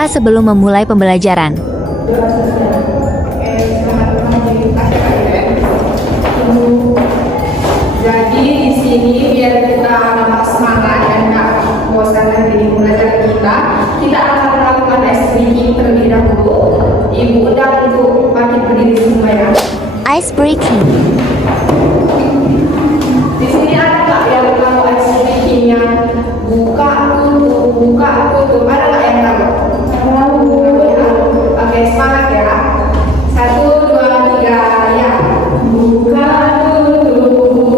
Berdoa sebelum memulai pembelajaran. Jadi di sini biar kita dapat semangat dan nggak membosankan diri belajar kita akan melakukan ice breaking terlebih dahulu. Ibu undang untuk bangkit berdiri semua ya. Ice breaking. Di sini ada nggak yang tahu ice breaking yang buka tutup, ada nggak yang tahu? Tahu. Oke, semangat ya. 1, 2, 3, ya. Buka tutup,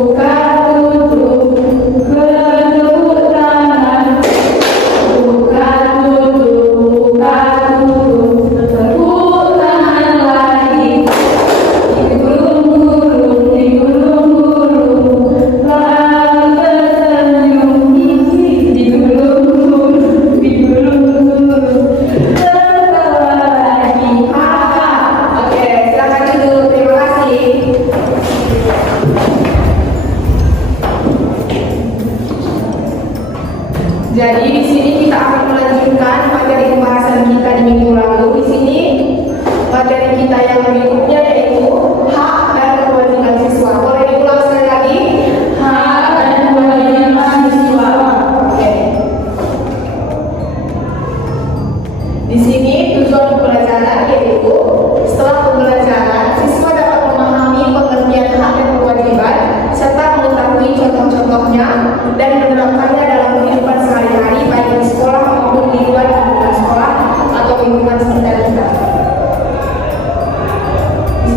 bertepuk tangan. Buka tutup, bertepuk tangan lagi. Digulung-gulung, lalu tersenyum. Digulung-gulung, tertawa lagi. Oke, silakan duduk. Terima kasih. Jadi di sini kita akan melanjutkan materi pembahasan kita di minggu lalu. Di sini materi kita yang berikutnya yaitu hak dan kewajiban siswa. Boleh diulang sekali lagi? Hak dan kewajiban siswa. Oke. Di sini tujuan pembelajaran yaitu setelah pembelajaran siswa dapat memahami pengertian hak dan kewajiban serta mengetahui contoh-contohnya dan menerapkannya dalam kehidupan sehari-hari baik di sekolah maupun di luar lingkungan sekolah atau lingkungan sekitar kita. Di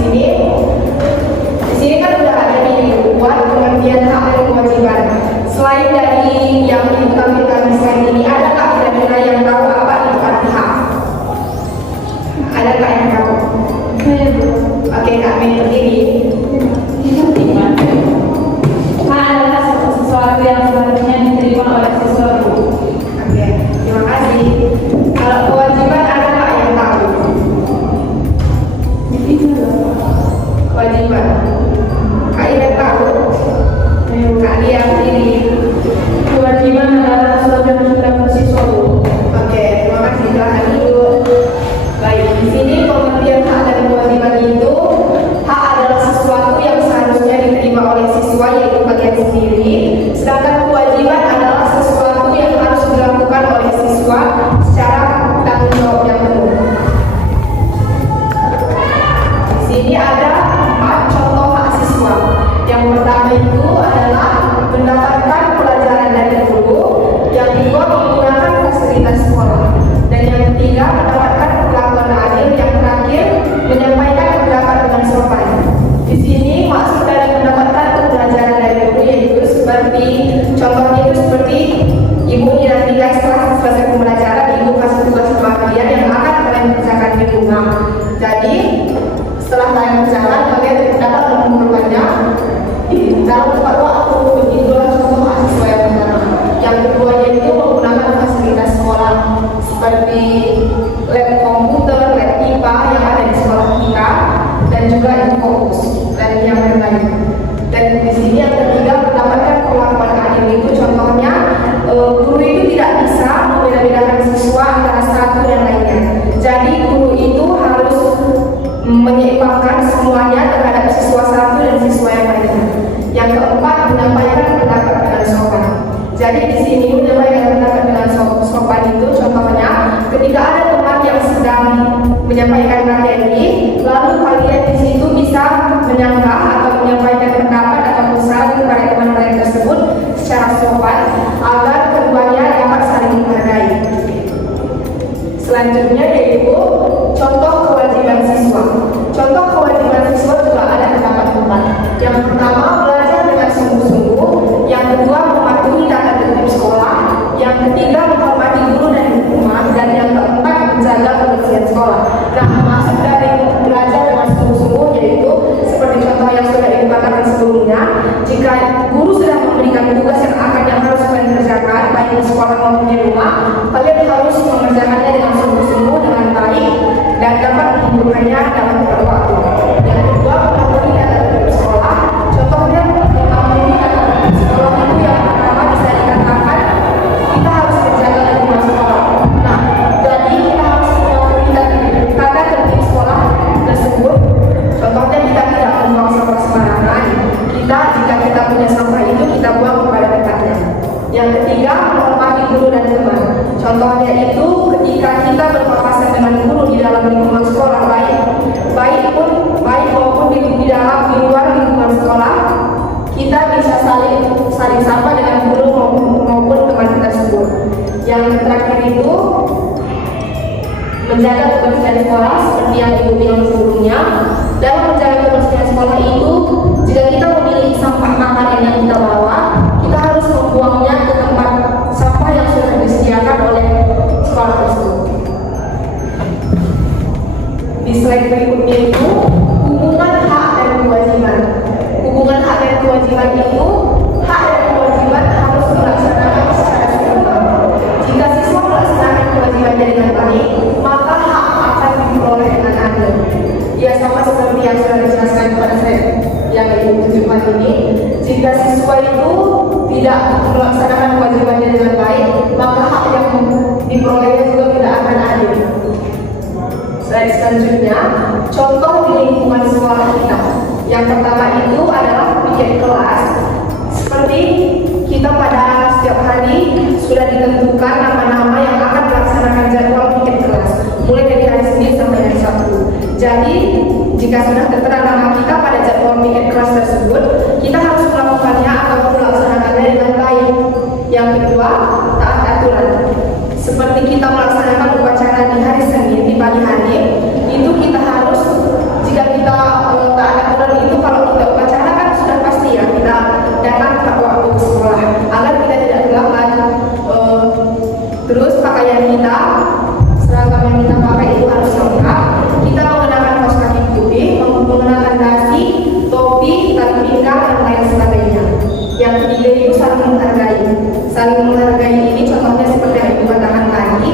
sini kan udah ada nih buat pengertian hak dan kewajiban. Selain dari yang ibu tampilkan di slide ini, ada nggak kira-kira yang tahu apa itu arti hak? Ada nggak yang tahu? Oke, Kak Mei berdiri. Hak adalah sesuatu yang seharusnya diterima oleh sesuatu. Oke, terima kasih. Kalau kewajiban ada nggak yang tahu? Kewajiban. Kak Ida tahu? Kak Dia berdiri. Kewajiban adalah sesuatu yang sudah bersiswa. Oke, terima kasih. Silahkan duduk. Baik, di sini pengertian hak dan kewajiban itu, hak adalah sesuatu yang seharusnya diterima oleh siswa yaitu bagian sendiri, sedangkan kewajiban adalah sesuatu yang harus dilakukan oleh siswa secara tanggung jawab yang penuh. Di sini ada 4 contoh hak siswa. Yang pertama itu adalah mendapatkan pelajaran dari guru, yang kedua menggunakan fasilitas sekolah, dan yang ketiga mendapatkan perlakuan adil, yang terakhir menyampaikan pendapat dengan sopan. Di sini maksud dari mendapatkan pelajaran dari guru yaitu seperti contohnya itu seperti ibu nantikan setelah selesai pembelajaran ibu kasih tugas kepada kalian yang akan kalian kerjakan di rumah. Jadi setelah kalian kerjakan kalian dapat mengumpulkannya dalam tempat waktu. Itulah contoh mahasiswa yang pertama. Yang kedua yaitu menggunakan fasilitas sekolah seperti lab komputer, lab IPA yang ada di sekolah kita, dan juga Infokus dan yang lain-lain. Dan di sini yang ketiga mendapatkan perlakuan adil itu contohnya guru itu tidak bisa membeda-bedakan siswa antara satu dan lainnya. Jadi guru itu harus menyeimbangkan semuanya terhadap siswa satu dan siswa yang lainnya. Yang keempat menyampaikan pendapat dengan sopan. Jadi di sini menyampaikan pendapat dengan sopan itu contohnya ketika ada teman yang sedang menyampaikan materi, lalu kalian di situ bisa menyanggah atau menyampaikan pendapat atau saran kepada teman kalian tersebut secara sopan agar keduanya dapat saling menghargai. Selanjutnya yaitu contoh kewajiban siswa. Contoh kewajiban siswa juga ada terdapat 4. Yang pertama belajar dengan sungguh-sungguh, yang kedua mematuhi tata tertib sekolah, yang ketiga menghormati guru dan rumah, dan yang keempat menjaga kebersihan sekolah. Nah, maksud dari belajar dengan sungguh-sungguh yaitu seperti contoh yang sudah dikatakan sebelumnya, jika guru sudah memberikan tugas yang harus kalian kerjakan baik di sekolah maupun di rumah, kalian harus mengerjakannya dengan sungguh-sungguh dengan baik dan dapat mengumpulkannya dalam beberapa waktu. Yang kedua mematuhi tata tertib sekolah. Contohnya mematuhi tata tertib sekolah itu yang pertama bisa dikatakan kita harus menjaga lingkungan sekolah. Nah, jadi kita harus Yang ketiga, menghormati guru dan teman. Contohnya itu ketika kita berpapasan dengan guru di dalam lingkungan sekolah, baik maupun di luar lingkungan sekolah, kita bisa saling sapa dengan guru maupun teman tersebut. Yang terakhir itu menjaga kebersihan sekolah seperti yang Ibu bilang sebelumnya. Dalam menjaga kebersihan sekolah itu, jika kita memiliki sampah makanan yang kita bawa, kita harus membuangnya ke tempat sampah yang sudah disediakan oleh sekolah tersebut. Di slide berikutnya itu hubungan hak dan kewajiban. Hubungan hak dan kewajiban itu, hak dan kewajiban harus dilaksanakan secara seimbang. Jika siswa melaksanakan kewajibannya dengan baik, maka hak akan diperoleh dengan adil. Ya, sama seperti yang sudah dijelaskan kepada saya yang tunjukkan ini. Jika siswa itu tidak melaksanakan kewajibannya dengan baik, maka hak yang diperolehnya juga tidak akan adil. Selanjutnya, contoh di lingkungan sekolah kita. Yang pertama itu adalah piket kelas. Seperti kita pada setiap hari sudah ditentukan nama-nama yang akan melaksanakan jadwal piket kelas, mulai dari hari Senin sampai hari Sabtu. Jadi, jika sudah tertera nama kita pada jadwal piket kelas tersebut, kita harus melakukannya atau melaksanakannya dengan baik. Yang kedua, taat aturan. Seperti kita melaksanakan upacara di hari Senin di pagi hari, itu kita harus, jika kita taat aturan itu, kalau kita upacara kan sudah pasti ya kita datang tepat waktu ke sekolah agar kita tidak terlambat. Terus pakaian kita, seragam yang kita pakai itu harus lengkap. Kita menggunakan kaos kaki putih, menggunakan dasi, topi, tali pinggang, dan lain sebagainya. Yang ketiga itu saling menghargai. Saling menghargai ini contohnya seperti yang Ibu katakan tadi.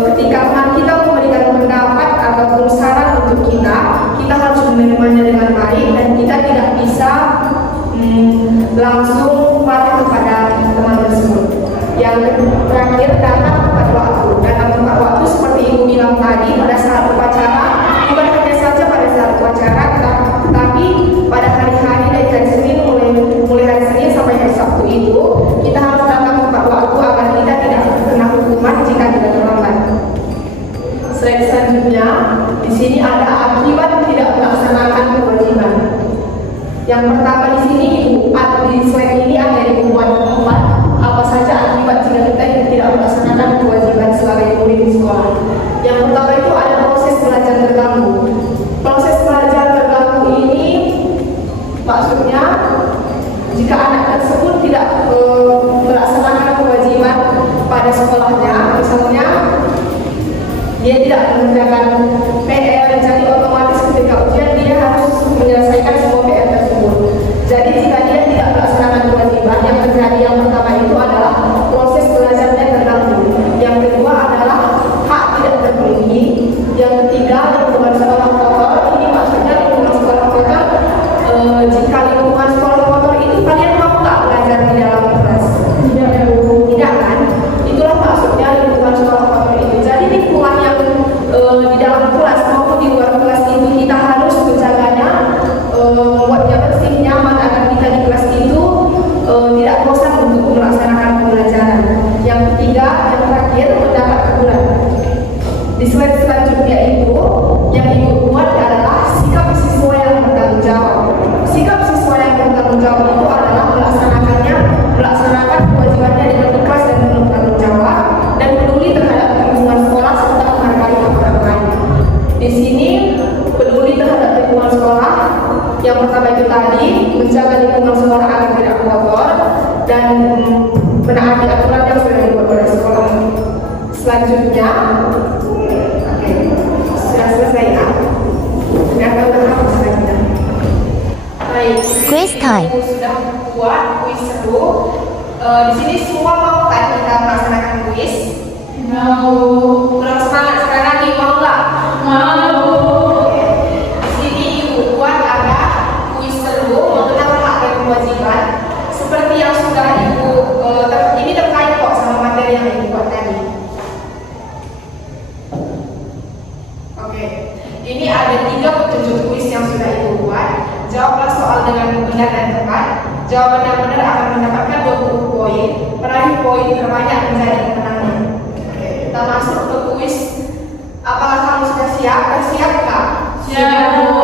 Ketika kita memberikan pendapat ataupun saran untuk kita harus menerimanya dengan baik dan kita tidak bisa langsung marah kepada teman tersebut. Yang terakhir, datang tepat waktu. Datang tepat waktu seperti Ibu bilang tadi pada saat upacara, bukan hanya saja pada saat upacara, tetapi pada hari-hari dari hari Senin mulai hari Senin sampai hari Sabtu itu kita harus datang tepat waktu agar kita tidak kena hukuman jika kita terlambat. Slide selanjutnya, di sini ada akibat tidak melaksanakan kewajiban. Yang pertama di sini di slide ini ada dibuat apa saja akibat jika kita tidak melaksanakan kewajiban sebagai murid di sekolah. Yang pertama itu ada proses belajar terganggu. Proses belajar terganggu ini maksudnya jika anak tersebut tidak melaksanakan kewajiban pada sekolahnya, misalnya dia tidak mengerjakan PR, jadi otomatis ketika ujian dia harus menyelesaikan semua PR tersebut. Jadi jika dia tidak melaksanakan kewajiban, yang terjadi yang pertama itu adalah proses belajarnya terganggu. Yang kedua adalah hak tidak terpenuhi. Yang ketiga, lingkungan sekolah kotor. Ini maksudnya lingkungan sekolah kotor. Jika lingkungan sekolah kotor itu kalian mau nggak belajar di dalam kelas? Tidak kan? Itulah maksudnya lingkungan sekolah kotor itu. Jadi lingkungan yang di dalam kelas maupun di luar kelas itu kita harus menjaganya, membuatnya bersih, nyaman agar kita di kelas itu tidak bosan untuk melaksanakan pembelajaran. Yang ketiga, yang terakhir, mendapat teguran. Di slide selanjutnya itu yang Ibu buat adalah sikap siswa yang bertanggung jawab. Sikap siswa yang bertanggung jawab itu adalah melaksanakan kewajibannya dengan ikhlas dan penuh tanggung jawab dan peduli terhadap lingkungan sekolah serta menghargai orang lain. Di sini peduli terhadap lingkungan sekolah yang pertama itu tadi menjaga lingkungan sekolah agar tidak kotor dan menaati aturan yang sudah dibuat oleh sekolah. Selanjutnya, sudah selesai ya. Sudah tahu tahap selanjutnya. Baik. Quiz time. Sudah buat kuis seru. Di sini semua mau kan kita melaksanakan kuis? Mau. Kurang semangat sekarang nih, mau nggak? Mau. Di sini Ibu buat ada kuis seru mengenal hak dan kewajiban seperti yang sudah Ibu ini terkait kok sama materi yang Ibu buat tadi. Oke. Ini ada 3 petunjuk kuis yang sudah Ibu buat. Jawablah soal dengan benar dan tepat. Jawaban yang benar akan mendapatkan 20 poin. poin, peraih poin terbanyak menjadi pemenangnya. Oke, kita masuk ke kuis. Apakah kamu sudah siap? Bersiap nggak? Siap, Bu.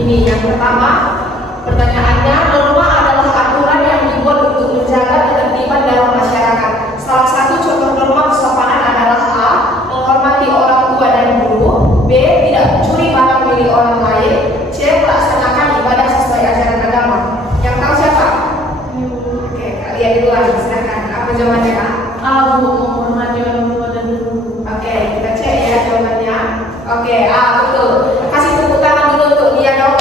Ini yang pertama, pertanyaannya, norma adalah aturan yang dibuat untuk menjaga ketertiban dalam masyarakat. Salah satu contoh norma kesopanan adalah A. Menghormati orang tua dan guru. B. Tidak mencuri barang milik orang lain. C. Melaksanakan ibadah sesuai ajaran agama. Yang tahu siapa? Oke, kalian duluan, silakan. Apa jawabannya, Kak? A, Bu. Menghormati orang tua dan guru. Oke, kita cek ya jawabannya. Oke, A, betul. Kasih tepuk tangan dulu untuk dia dong.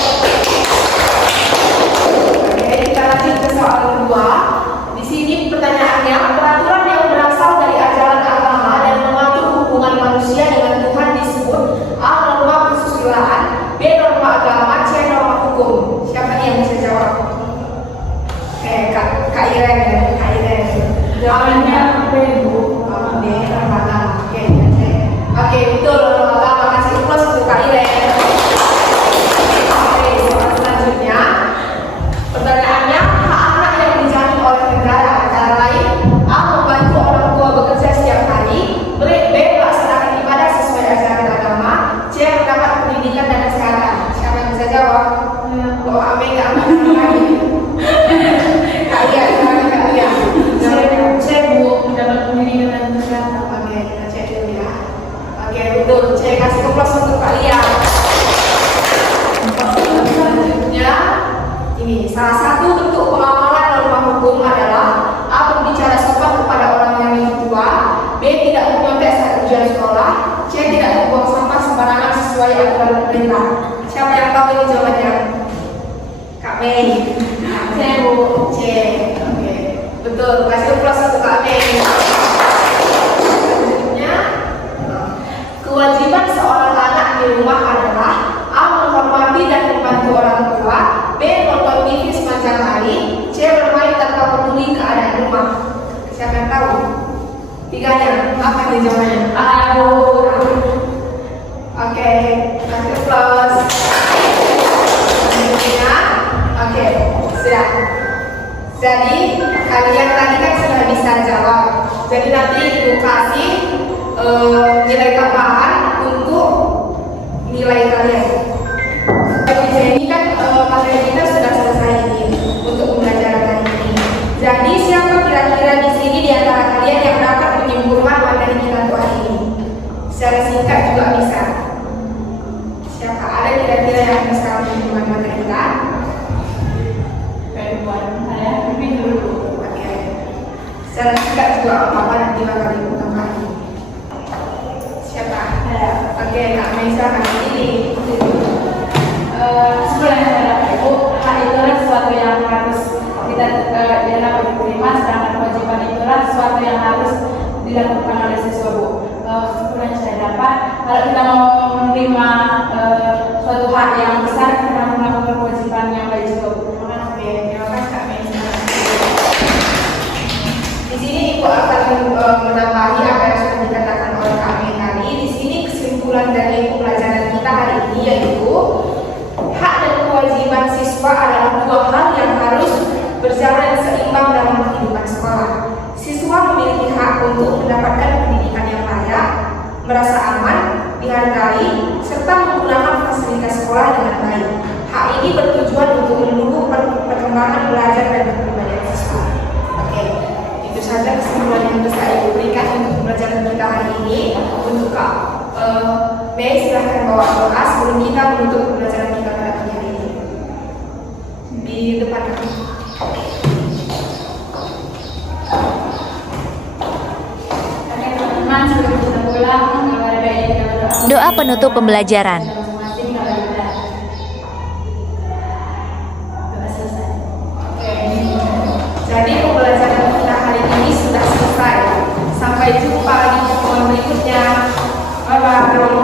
Oke, kita lanjut ke soal kedua. Di sini pertanyaannya, peraturan yang berasal dari ajaran agama dan mengatur hubungan manusia dengan Tuhan disebut A. Norma kesusilaan, B. Norma agama, C. Norma hukum. Siapa nih yang bisa jawab? Kak Iren ya, Kak Iren. Jawabannya B, Bu. B. Norma agama. Oke, betul norma agama. Kasih plus untuk Kak Iren. Oke, soal selanjutnya. Pertanyaannya, hak anak yang dijamin oleh negara antara lain A. Membantu orang tua bekerja setiap hari, B. Melaksanakan ibadah sesuai ajaran agama, C. Mendapat pendidikan dan kesehatan. Siapa yang bisa jawab? Oh, amin, nggak aman lagi. Kak Lia, silakan Kak Lia. C, Bu. Mendapat pendidikan dan kesehatan. Oke, kita cek dulu ya. Oke, betul. Cek kasih ke plus untuk Kak Lia. Selanjutnya, ini salah satu bentuk pengamalan norma hukum adalah A. Berbicara sopan kepada orang yang lebih tua, B. Tidak menyontek saat ujian sekolah, C. Tidak membuang sampah sembarangan sesuai aturan pemerintah. Siapa yang tahu ini jawabannya? Kak Mei. C, Bu. C. Oke, betul. Kasih plus untuk Kak Mei. Selanjutnya, kewajiban seorang anak di rumah adalah A. Menghormati dan membantu orang tua, B. Nonton TV sepanjang hari, C. Bermain tanpa peduli keadaan rumah. Siapa yang tahu? Tiganya, apa nih jawabannya? A, Bu. Oke, kasih plus. Selanjutnya, oke, sudah. Jadi kalian tadi kan sudah bisa jawab. Jadi nanti Ibu kasih nilai tambahan untuk nilai kalian. Jadi kan materi kita sudah selesai ini untuk pembelajaran hari ini. Jadi siapa kira-kira di sini di antara kalian yang dapat menyimpulkan materi kita untuk hari ini? Secara singkat juga bisa. Siapa ada kira-kira yang bisa menyimpulkan materi kita? Saya pimpin dulu. Oke. Secara singkat juga apa-apa nanti bakal Ibu tambahin. Siapa? Oke, Kak Meisa kan ini. Sebenarnya saya dapat, Ibu, hak itu adalah sesuatu yang harus kita dapat diterima, sedangkan kewajiban itu adalah sesuatu yang harus dilakukan oleh siswa, Bu. Sebenarnya saya dapat, kalau kita mau menerima suatu hak yang besar, kita harus melakukan kewajiban yang baik juga, Bu. Oke, terima kasih Kak Meisa. Di sini Ibu akan menambahi apa yang sudah dikatakan oleh Kak Mei tadi. Di sini kesimpulan dari pembelajaran kita hari ini yaitu hak dan kewajiban siswa adalah dua hal yang harus berjalan seimbang dalam kehidupan sekolah. Siswa memiliki hak untuk mendapatkan pendidikan yang layak, merasa aman, dihargai, serta menggunakan fasilitas sekolah dengan baik. Hak ini bertujuan untuk mendukung perkembangan belajar dan kepribadian siswa. Oke, itu saja kesimpulan yang bisa Ibu berikan untuk pembelajaran kita hari ini. Untuk Kak Mei, silahkan bawa doa sebelum kita menutup pembelajaran kita pada pagi hari ini. Di depan kami. Teman-teman, sebelum kita pulang, kalau ada baiknya kita berdoa. Doa penutup pembelajaran. Masing-masing kalau kita sudah selesai. Oke. Jadi pembelajaran kita hari ini sudah selesai. Sampai jumpa di pertemuan berikutnya. Bye bye.